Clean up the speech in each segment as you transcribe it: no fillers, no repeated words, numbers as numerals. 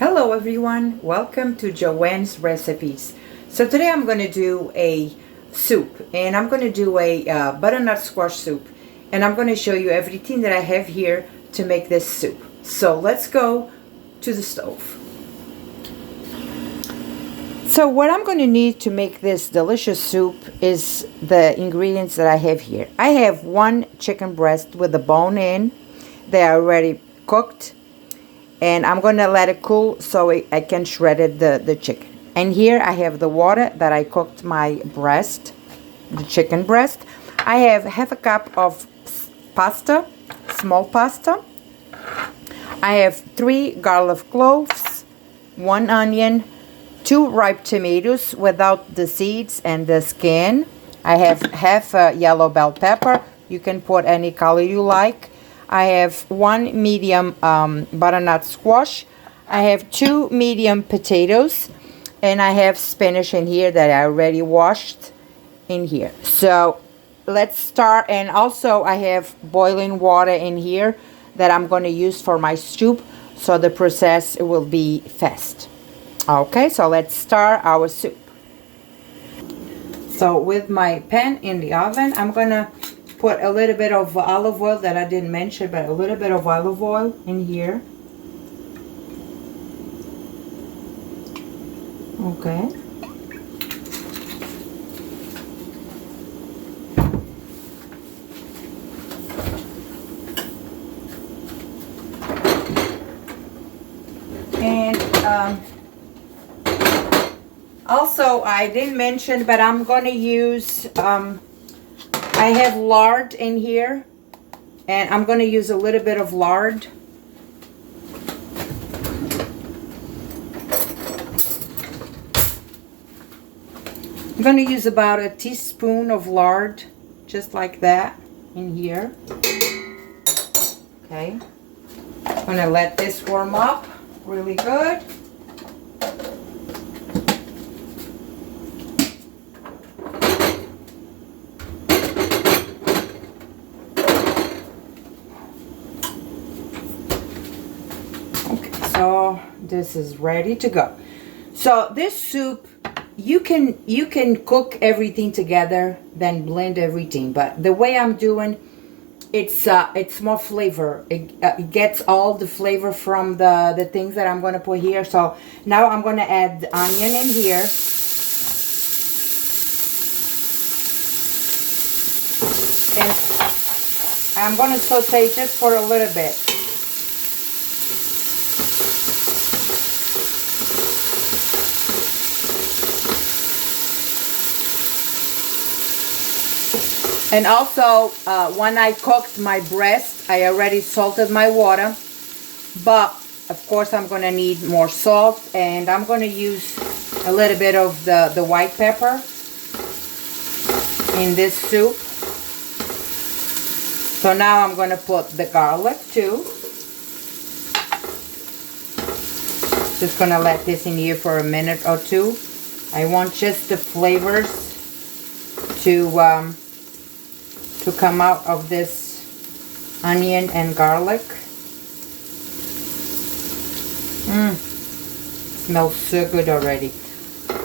Hello everyone, welcome to Joanne's Recipes. So today I'm going to do a soup, and I'm going to do a butternut squash soup, and I'm going to show you everything that I have here to make this soup. So let's go to the stove. So what I'm going to need to make this delicious soup is the ingredients that I have here. I have one chicken breast with the bone in. They are already cooked. And I'm going to let it cool so I can shred it, the chicken. And here I have the water that I cooked my breast, the chicken breast. I have half a cup of pasta, small pasta. I have 3 garlic cloves, 1 onion, 2 ripe tomatoes without the seeds and the skin. I have half a yellow bell pepper. You can put any color you like. I have 1 medium butternut squash. I have 2 medium potatoes, and I have spinach in here that I already washed in here. So let's start. And also I have boiling water in here that I'm going to use for my soup, so the process will be fast. Okay, so let's start our soup. So with my pan in the oven, I'm going to put a little bit of olive oil that I didn't mention, but a little bit of olive oil in here. Okay. And also I didn't mention, but I'm going to use I have lard in here, and I'm going to use a little bit of lard. I'm going to use about a teaspoon of lard, just like that, in here. Okay. I'm going to let this warm up really good. So this is ready to go. So this soup, you can cook everything together, then blend everything. But the way I'm doing, it's more flavor. It gets all the flavor from the things that I'm going to put here. So now I'm going to add the onion in here. And I'm going to saute just for a little bit. And also, when I cooked my breast, I already salted my water. But, of course, I'm going to need more salt. And I'm going to use a little bit of the white pepper in this soup. So now I'm going to put the garlic too. Just going to let this in here for a minute or two. I want just the flavors to come out of this onion and garlic. Smells so good already.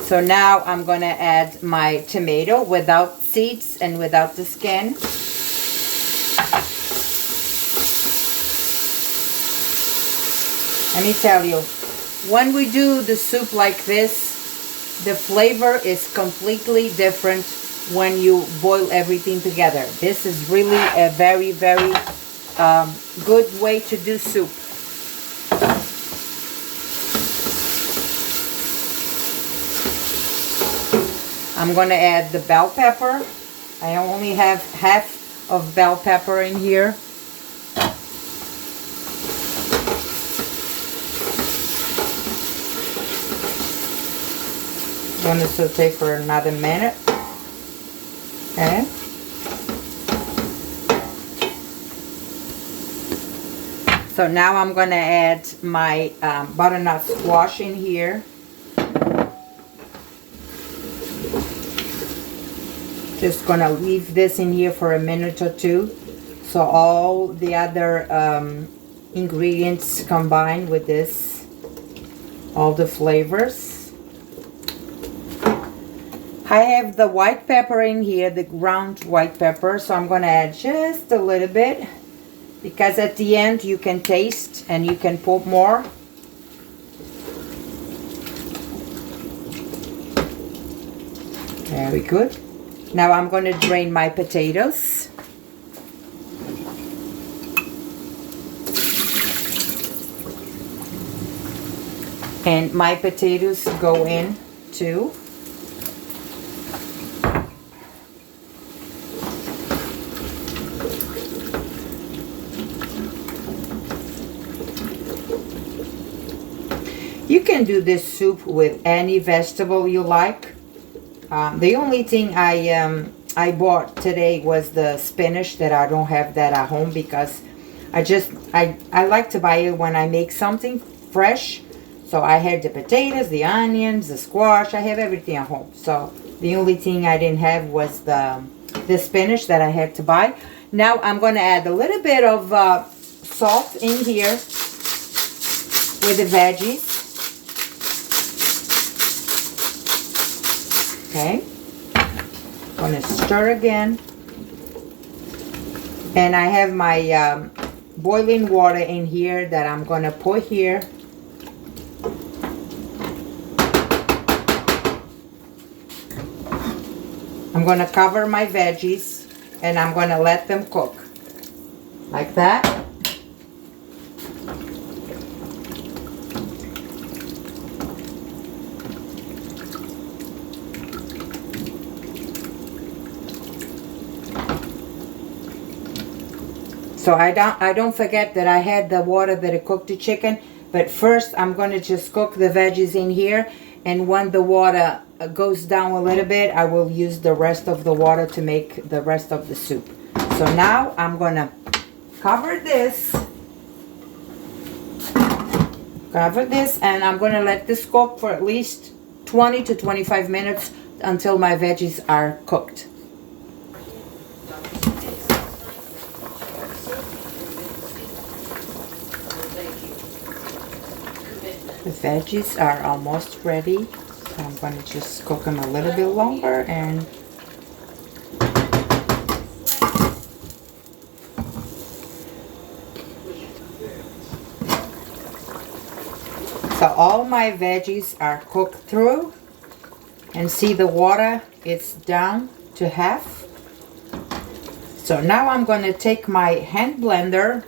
So now I'm going to add my tomato without seeds and without the skin. Let me tell you, when we do the soup like this, the flavor is completely different when you boil everything together. This is really a very, very good way to do soup. I'm going to add the bell pepper. I only have half of bell pepper in here. I'm going to saute for another minute. Okay. So now I'm going to add my butternut squash in here. Just going to leave this in here for a minute or two, so all the other ingredients combine with this. all the flavors. I have the white pepper in here, the ground white pepper, so I'm going to add just a little bit, because at the end you can taste and you can put more. Very good. Now I'm going to drain my potatoes. And my potatoes go in too. You can do this soup with any vegetable you like. The only thing I bought today was the spinach, that I don't have that at home, because I like to buy it when I make something fresh. So I had the potatoes, the onions, the squash. I have everything at home. So the only thing I didn't have was the spinach that I had to buy. Now I'm going to add a little bit of salt in here with the veggies. Okay. I'm going to stir again. And I have my boiling water in here that I'm going to put here. I'm going to cover my veggies and I'm going to let them cook like that. So I don't forget that I had the water that I cooked the chicken, but first I'm going to just cook the veggies in here, and when the water goes down a little bit, I will use the rest of the water to make the rest of the soup. So now I'm going to cover this, and I'm going to let this cook for at least 20 to 25 minutes until my veggies are cooked. The veggies are almost ready, so I'm going to just cook them a little bit longer. And so all my veggies are cooked through, and see the water, it's down to half. So now I'm going to take my hand blender.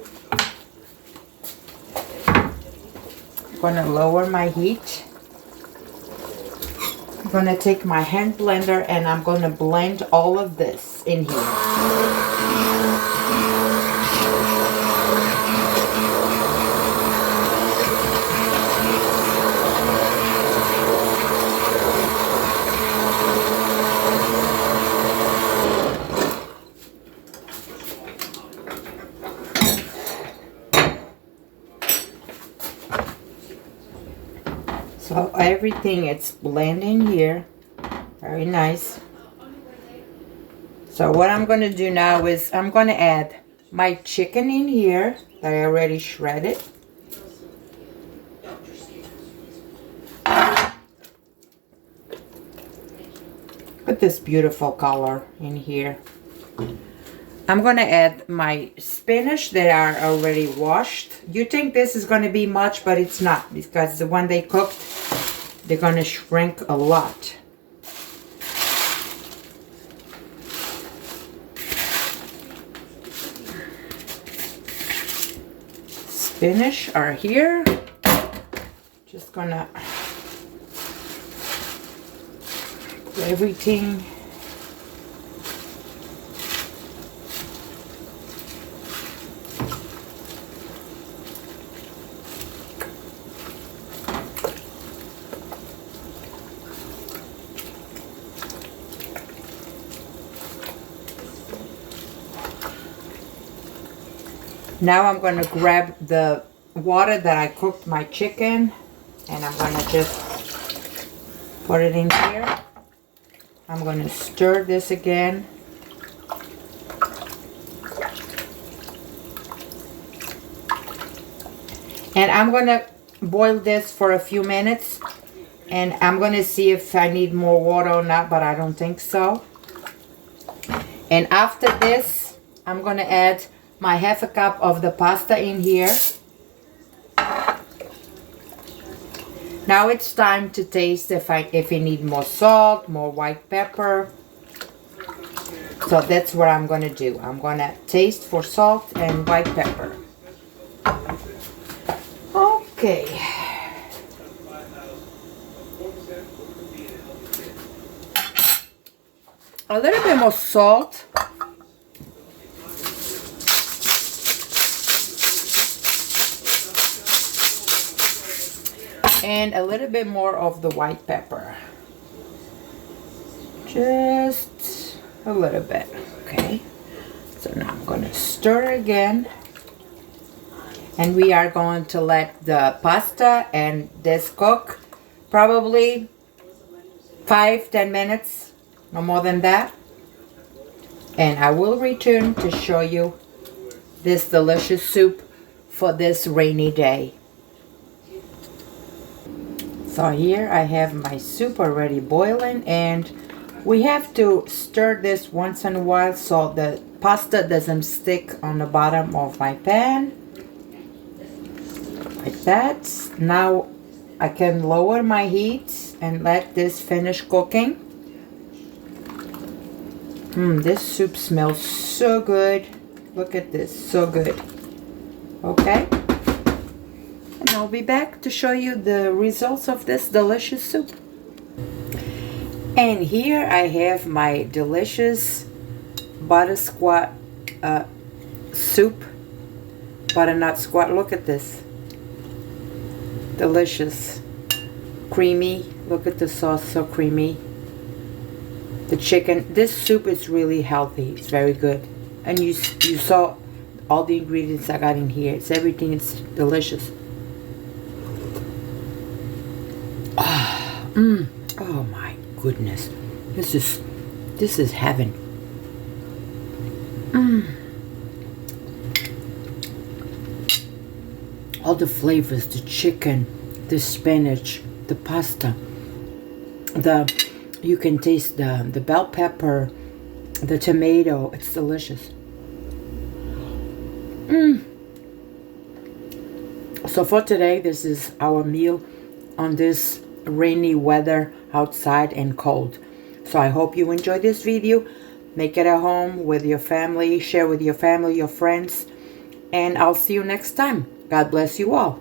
I'm going to lower my heat. I'm going to take my hand blender and I'm going to blend all of this in here. So everything, it's blending here. Very nice. So what I'm going to do now is I'm going to add my chicken in here that I already shredded. Put this beautiful color in here. I'm going to add my spinach that are already washed. You think this is going to be much, but it's not, because when they cook, they're going to shrink a lot. Spinach are here. Just going to put everything. Now I'm going to grab the water that I cooked my chicken, and I'm going to just put it in here. I'm going to stir this again. And I'm going to boil this for a few minutes, and I'm gonna see if I need more water or not, but I don't think so. And after this, I'm gonna add my half a cup of the pasta in here. Now it's time to taste if I need more salt, more white pepper. So that's what I'm gonna do. I'm gonna taste for salt and white pepper. Okay. A little bit more salt. And a little bit more of the white pepper. Just a little bit, okay? So now I'm gonna stir again. And we are going to let the pasta and this cook probably 5-10 minutes, no more than that. And I will return to show you this delicious soup for this rainy day. So here I have my soup already boiling, and we have to stir this once in a while so the pasta doesn't stick on the bottom of my pan. Like that. Now I can lower my heat and let this finish cooking. This soup smells so good. Look at this, so good. Okay. And I'll be back to show you the results of this delicious soup. And here I have my delicious butternut soup. Butternut squat. Look at this. Delicious. Creamy. Look at the sauce, so creamy. The chicken. This soup is really healthy. It's very good. And you saw all the ingredients I got in here. It's everything. It's delicious. Oh my goodness. This is heaven. All the flavors, the chicken, the spinach, the pasta, you can taste the bell pepper, the tomato. It's delicious. So for today, this is our meal on this rainy weather outside and cold. So I hope you enjoyed this video. Make it at home with your family, share with your family, your friends, and I'll see you next time. God bless you all.